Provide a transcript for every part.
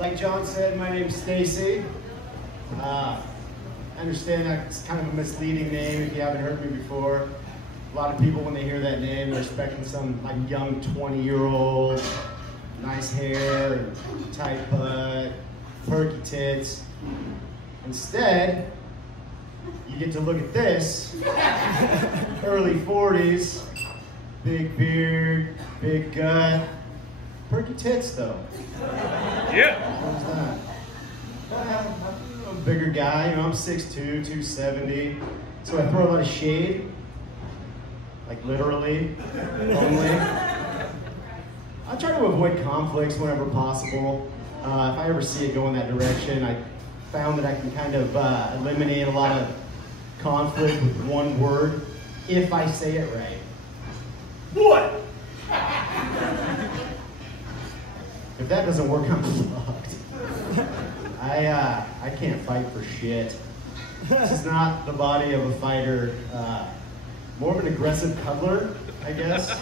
Like John said, my name's Stacey. I understand that's kind of a misleading name if you haven't heard me before. A lot of people, when they hear that name, they're expecting some like young 20-year-old, nice hair, and tight butt, perky tits. Instead, you get to look at this, early 40s, big beard, big gut, perky tits though. Yeah. How's that? I'm a bigger guy, you know, I'm 6'2", 270, so I throw a lot of shade, like literally, only. I try to avoid conflicts whenever possible. If I ever see it go in that direction, I found that I can kind of eliminate a lot of conflict with one word, if I say it right. What? If that doesn't work, I'm fucked. I can't fight for shit. This is not the body of a fighter. More of an aggressive cuddler, I guess.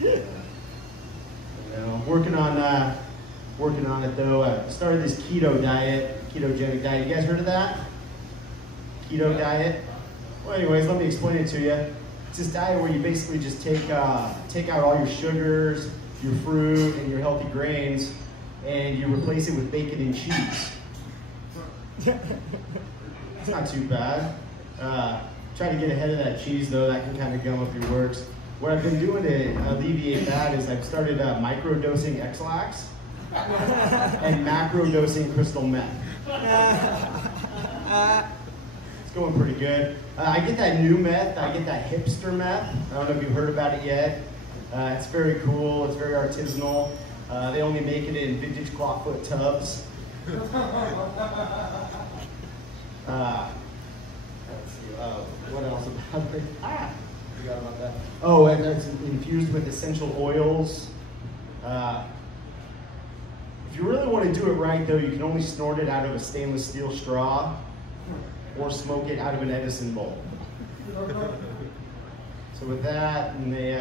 You know, I'm working on it though. I started this keto diet, ketogenic diet. You guys heard of that? Keto diet? Well, anyways, let me explain it to you. It's this diet where you basically just take out all your sugars, your fruit, and your healthy grains, and you replace it with bacon and cheese. It's not too bad. Try to get ahead of that cheese though. That can kind of gum up your works. What I've been doing to alleviate that is I've started micro-dosing X-Lax and macro-dosing crystal meth. It's going pretty good. I get that new meth, I get that hipster meth. I don't know if you've heard about it yet. It's very cool, it's very artisanal. They only make it in vintage clawfoot tubs. Let's see, what else about it? Forgot about that. Oh, and it's infused with essential oils. If you really want to do it right, though, you can only snort it out of a stainless steel straw or smoke it out of an Edison bulb. So with that and the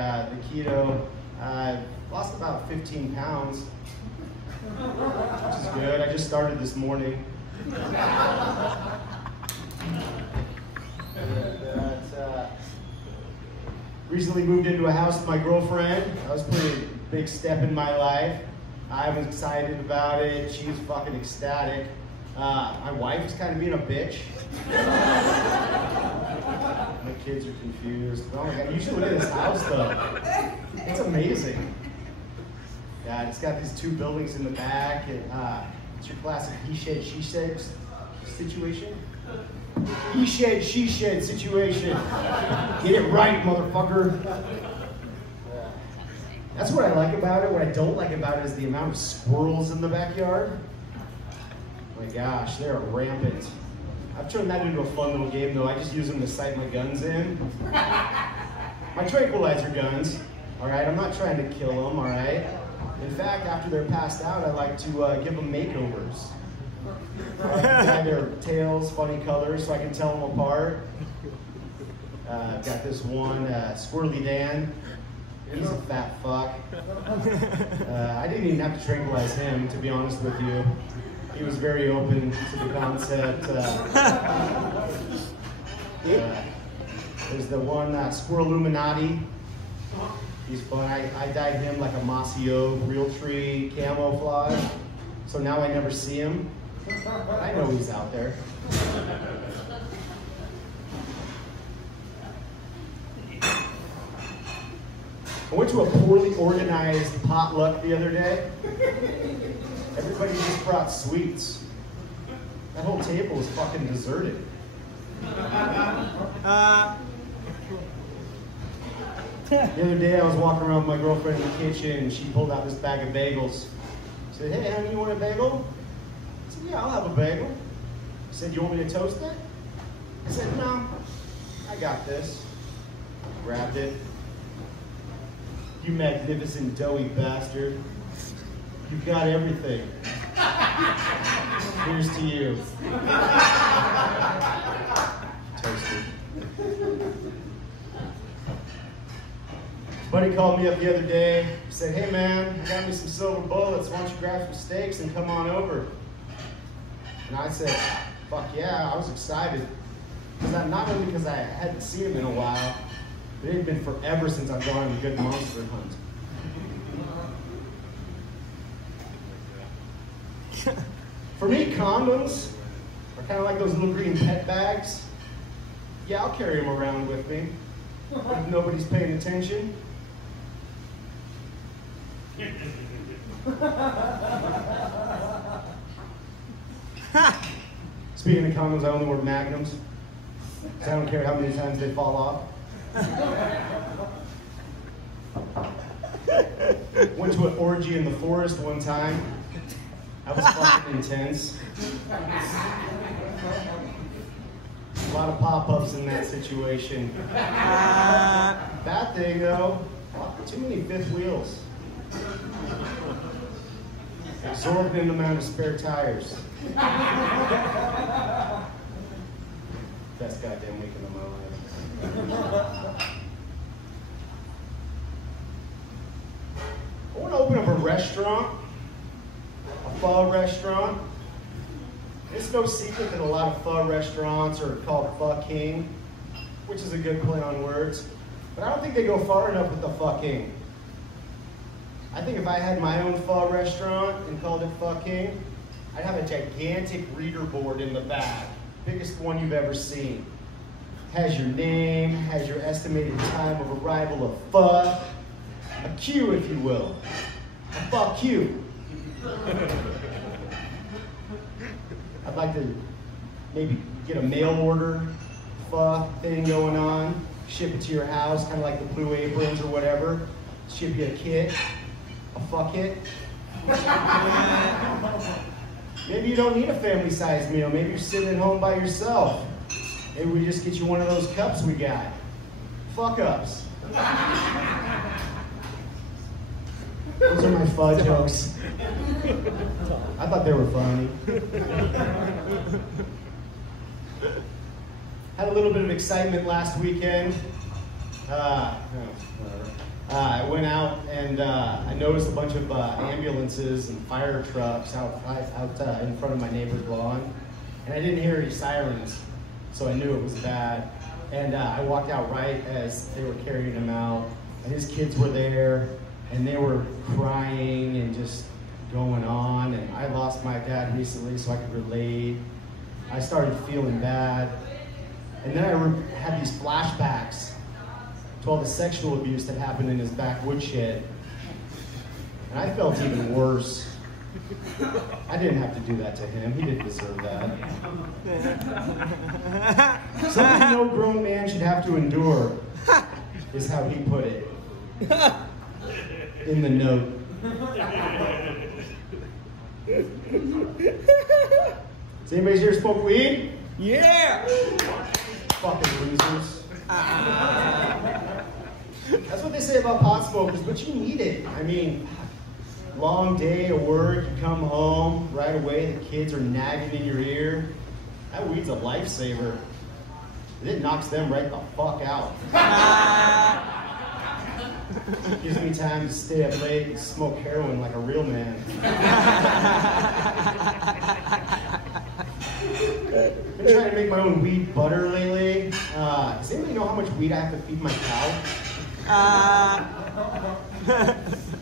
keto, I lost about 15 pounds, which is good. I just started this morning. Recently moved into a house with my girlfriend. That was a pretty big step in my life. I was excited about it. She was fucking ecstatic. My wife is kind of being a bitch. My kids are confused. Oh my God, you should look at this house though. It's amazing. Yeah, it's got these two buildings in the back. And, it's your classic he shed, she shed situation. He shed, she shed situation. Get it right, motherfucker. That's what I like about it. What I don't like about it is the amount of squirrels in the backyard. My gosh, they're rampant. I've turned that into a fun little game though. I just use them to sight my guns in. My tranquilizer guns, all right? I'm not trying to kill them, all right? In fact, after they're passed out, I like to give them makeovers. Dye their tails funny colors so I can tell them apart. I've got this one, Squirrely Dan. He's a fat fuck. I didn't even have to tranquilize him, to be honest with you. He was very open to the concept. There's the one, Squirrel-Luminati. He's fun. I dyed him like a mossy oak, real tree camouflage. So now I never see him. I know he's out there. I went to a poorly organized potluck the other day. Everybody just brought sweets. That whole table was fucking deserted. The other day I was walking around with my girlfriend in the kitchen and she pulled out this bag of bagels. She said, "Hey, honey, you want a bagel?" I said, "Yeah, I'll have a bagel." She said, "You want me to toast it?" I said, "No, I got this." Grabbed it. "You magnificent doughy bastard. You've got everything. Here's to you." Toasted. Buddy called me up the other day. He said, hey man, I got me some silver bullets. Why don't you grab some steaks and come on over? And I said, fuck yeah, I was excited. Not only because I hadn't seen him in a while, but it had been forever since I've gone on a good monster hunt. For me, condoms are kind of like those little green pet bags. Yeah, I'll carry them around with me if nobody's paying attention. Speaking of condoms, I only wear Magnums. So I don't care how many times they fall off. Went to an orgy in the forest one time. That was fucking intense. A lot of pop-ups in that situation. Bad thing though, too many fifth wheels. Exorbitant amount of spare tires. Best goddamn weekend of my life. I want to open up a restaurant, a pho restaurant. It's no secret that a lot of pho restaurants are called Pho King, which is a good play on words. But I don't think they go far enough with the Pho King. I think if I had my own pho restaurant and called it Pho King, I'd have a gigantic reader board in the back. Biggest one you've ever seen. Has your name, has your estimated time of arrival of pho. A queue, if you will. A pho queue. I'd like to maybe get a mail order pho thing going on. Ship it to your house, kind of like the Blue Aprons or whatever. Ship you a kit. A pho kit. Maybe you don't need a family-sized meal. Maybe you're sitting at home by yourself. Maybe we just get you one of those cups we got. Fuck ups. Those are my pho jokes. I thought they were funny. Had a little bit of excitement last weekend. I went out and I noticed a bunch of ambulances and fire trucks out in front of my neighbor's lawn. And I didn't hear any sirens, so I knew it was bad. And I walked out right as they were carrying him out. And his kids were there, and they were crying and just going on. And I lost my dad recently, so I could relate. I started feeling bad. And then I had these flashbacks to all the sexual abuse that happened in his back woodshed. And I felt even worse. I didn't have to do that to him. He didn't deserve that. Something no grown man should have to endure, is how he put it in the note. Does anybody here smoke weed? Yeah! Fucking losers. That's what they say about pot smokers, but you need it. I mean, long day of work, you come home, right away the kids are nagging in your ear. That weed's a lifesaver. It knocks them right the fuck out. Gives me time to stay up late and smoke heroin like a real man. Been trying to make my own weed butter lately. Does anybody know how much weed I have to feed my cow?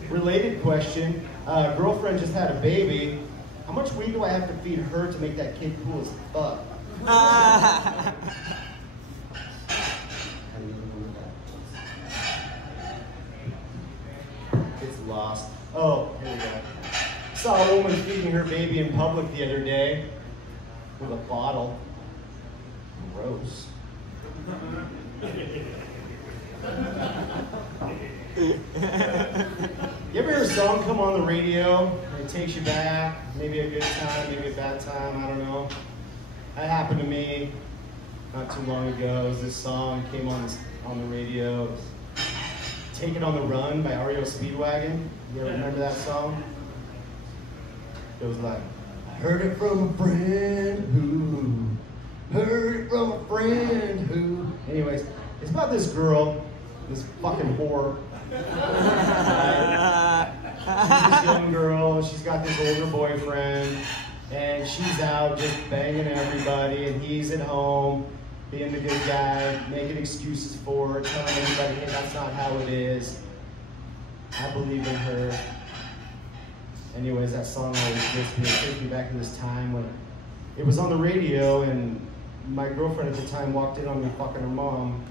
Related question. Girlfriend just had a baby. How much weed do I have to feed her to make that kid cool as fuck? It's lost. Oh, here we go. Saw a woman feeding her baby in public the other day with a bottle. Gross. You ever hear a song come on the radio and it takes you back? Maybe a good time, maybe a bad time, I don't know. That happened to me not too long ago. It was this song came on the radio. It was Take It on the Run by REO Speedwagon. You ever remember that song? It was like, I heard it from a friend who heard it from a friend who. Anyways, it's about this girl This fucking whore. She's this young girl, she's got this older boyfriend, and she's out just banging everybody, and he's at home being the good guy, making excuses for her, telling everybody, hey, that's not how it is. I believe in her. Anyways, that song always gets me. It takes me back to this time when it was on the radio, and my girlfriend at the time walked in on me fucking her mom.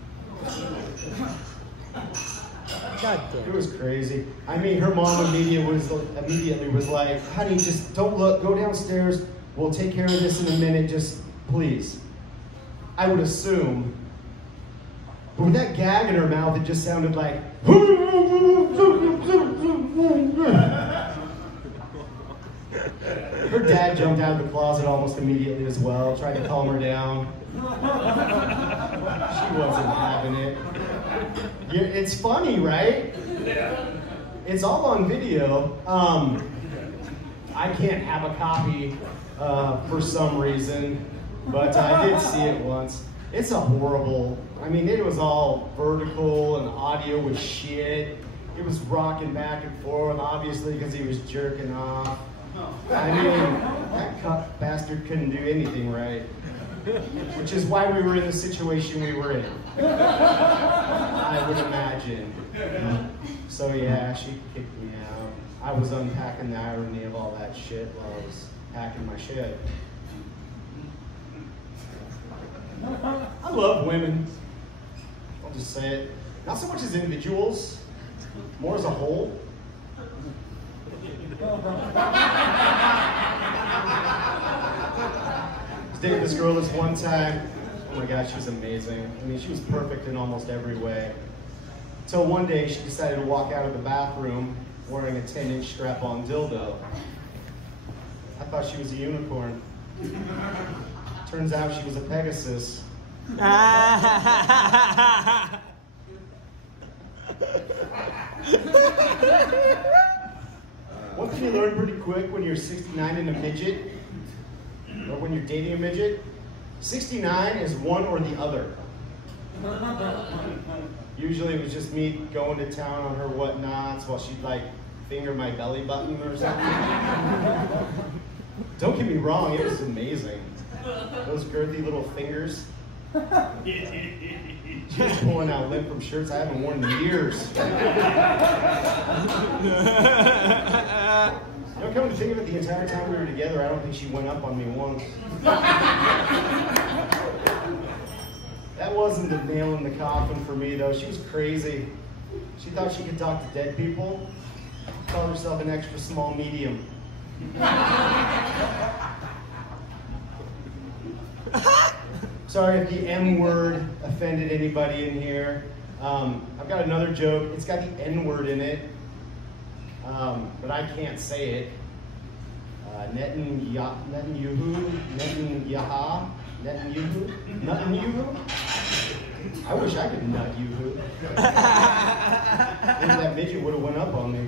God damn. It was crazy. I mean, her mom immediately was like, honey, just don't look, go downstairs, we'll take care of this in a minute, just please. I would assume. But with that gag in her mouth, it just sounded like, her dad jumped out of the closet almost immediately as well, tried to calm her down. She wasn't having it. It's funny, right? It's all on video. I can't have a copy for some reason, but I did see it once. It's a horrible, I mean, it was all vertical and audio was shit. It was rocking back and forth, obviously, because he was jerking off. I mean, that cuck bastard couldn't do anything right. Which is why we were in the situation we were in. I would imagine. So yeah, she kicked me out. I was unpacking the irony of all that shit while I was packing my shit. I love women. I'll just say it. Not so much as individuals, more as a whole. I was dating this girl this one time. Oh my God, she was amazing. I mean, she was perfect in almost every way. Until one day, she decided to walk out of the bathroom wearing a 10-inch strap-on dildo. I thought she was a unicorn. Turns out she was a Pegasus. One thing you learn pretty quick when you're 69 and a midget, or when you're dating a midget, 69 is one or the other. Usually it was just me going to town on her whatnots while she'd like finger my belly button or something. Don't get me wrong, it was amazing. Those girthy little fingers. She was pulling out limp from shirts I haven't worn in years. You know, come to think of it, the entire time we were together, I don't think she went up on me once. That wasn't the nail in the coffin for me, though. She was crazy. She thought she could talk to dead people. Called herself an extra small medium. Sorry if the M word offended anybody in here. I've got another joke. It's got the N word in it, but I can't say it. Netanyahu. I wish I could nut yoo-hoo. Maybe that midget would have went up on me.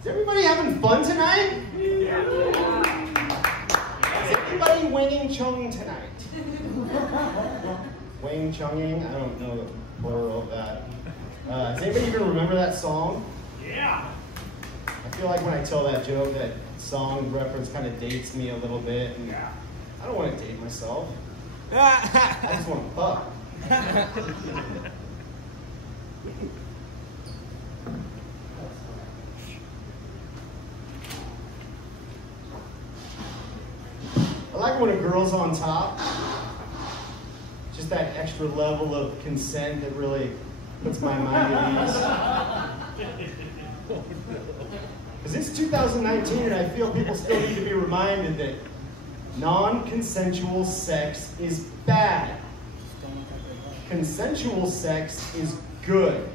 Is everybody having fun tonight? Is everybody Wing Chung tonight? Wing Chunging? I don't know the plural of that. Does anybody even remember that song? Yeah. I feel like when I tell that joke, that song reference kind of dates me a little bit. And I don't want to date myself. I just want to fuck. I like when a girl's on top. Just that extra level of consent that really puts my mind at ease. Because it's 2019 and I feel people still need to be reminded that non-consensual sex is bad. Consensual sex is good.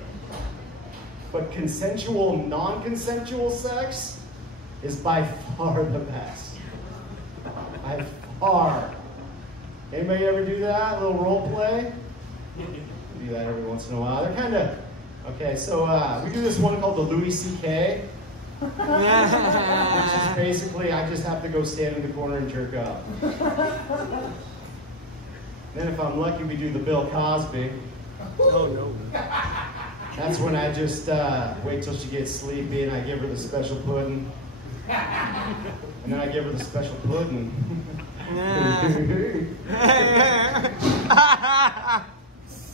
But consensual, non-consensual sex is by far the best. By far. Anybody ever do that? A little role play? Do that every once in a while. They're kind of, okay, so we do this one called the Louie CK. Which is basically, I just have to go stand in the corner and jerk up. Then if I'm lucky, we do the Bill Cosby. Oh, no. That's when I just wait till she gets sleepy and I give her the special pudding. And then I give her the special pudding.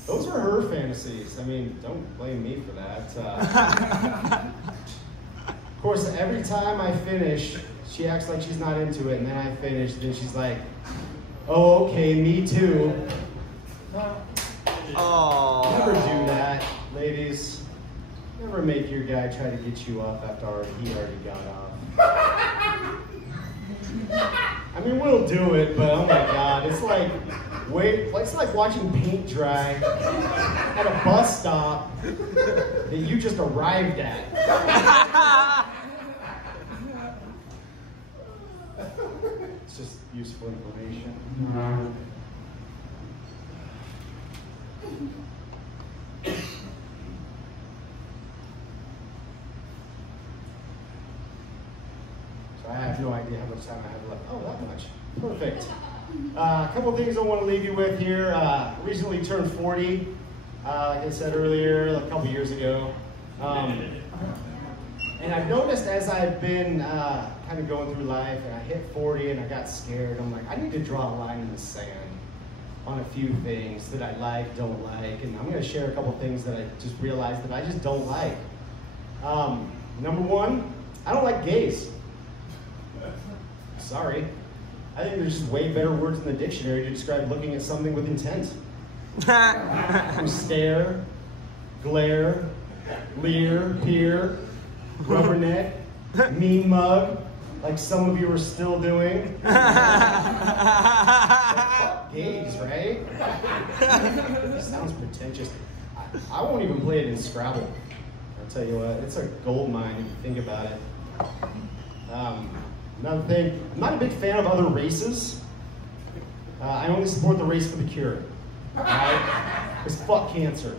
Those are her fantasies. I mean, don't blame me for that. Of course, every time I finish, she acts like she's not into it, and then I finish, and then she's like, oh, okay, me too. Oh. Never do that, ladies. Never make your guy try to get you off after he already got off. I mean, we'll do it, but oh my God, it's like watching paint dry at a bus stop that you just arrived at. It's just useful information. So I have no idea how much time I have left. Oh, that much. Perfect. A couple things I want to leave you with here. Recently turned 40, like I said earlier, a couple years ago. And I've noticed as I've been kind of going through life, and I hit 40 and I got scared, I'm like, I need to draw a line in the sand on a few things that I like, don't like, and I'm going to share a couple things that I just realized that I just don't like. Number one, I don't like gaze. Sorry. I think there's just way better words in the dictionary to describe looking at something with intent. Stare, glare, leer, peer, rubberneck, mean mug, like some of you are still doing. Fuck gaze, right? It sounds pretentious. I won't even play it in Scrabble. I'll tell you what, it's a gold mine if you think about it. Another thing, I'm not a big fan of other races. I only support the race for the cure. Right? Because fuck cancer.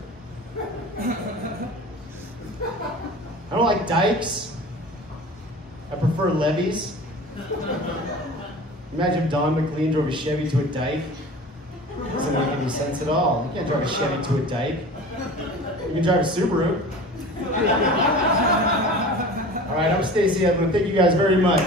I don't like dykes. I prefer levees. Imagine if Don McLean drove a Chevy to a dyke. Doesn't make any sense at all. You can't drive a Chevy to a dyke. You can drive a Subaru. All right, I'm Stacey Edlund. Thank you guys very much.